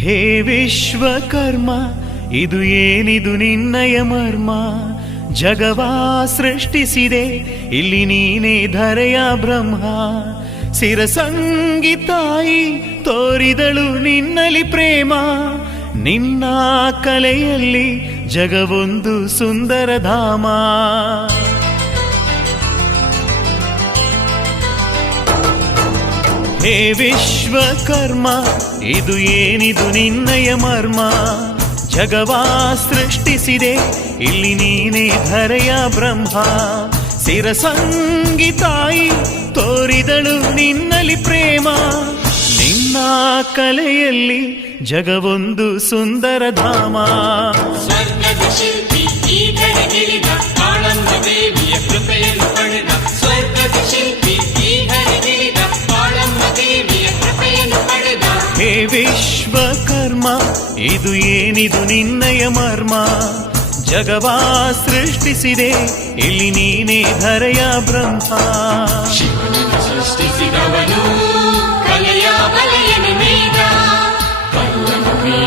ಹೇ ವಿಶ್ವಕರ್ಮ, ಇದು ಏನಿದು ನಿನ್ನಯ ಮರ್ಮ? ಜಗವಾ ಸೃಷ್ಟಿಸಿದೆ ಇಲ್ಲಿ ನೀನೇ ಧರೆಯ ಬ್ರಹ್ಮ. ಸಿರಸಂಗಿ ತಾಯಿ ತೋರಿದಳು ನಿನ್ನಲಿ ಪ್ರೇಮ. ನಿನ್ನ ಕಲೆಯಲ್ಲಿ ಜಗವೊಂದು ಸುಂದರ ಧಾಮ. ಹೇ ವಿಶ್ವಕರ್ಮ, ಇದು ಏನಿದು ನಿನ್ನಯ ಮರ್ಮ? ಜಗವಾ ಸೃಷ್ಟಿಸಿದೆ ಇಲ್ಲಿ ನೀನೇ ಧರೆಯ ಬ್ರಹ್ಮ. ಸಿರಸಂಗಿ ತಾಯಿ ತೋರಿದಳು ನಿನ್ನಲಿ ಪ್ರೇಮ. ನಿನ್ನ ಕಲೆಯಲ್ಲಿ ಜಗವೊಂದು ಸುಂದರ ಧಾಮ. ಸ್ವರ್ಗದ ಶಿಲ್ಪಿ ಈ ಧರೆಗಿಳಿದ ಕಾಳಮ್ಮ ದೇವಿಯ ಕೃಪೆಯನ್ನು ಪಡೆದ. ಸ್ವರ್ಗದ ಶಿಲ್ಪಿ ಈ ಧರೆಗಿಳಿದ ಕಾಳಮ್ಮ ದೇವಿಯ ಕೃಪೆಯನ್ನು ಪಡೆದ. ಹೇ ವಿಶ್ವಕರ್ಮ, ಇದು ಏನಿದು ನಿನ್ನಯ ಮರ್ಮ? ಜಗವಾ ಸೃಷ್ಟಿಸಿದೆ ಇಲ್ಲಿ ನೀನೇ ಧರೆಯ ಬ್ರಹ್ಮ. ಶಿವನನ್ನು ಸೃಷ್ಟಿಸಿದವನು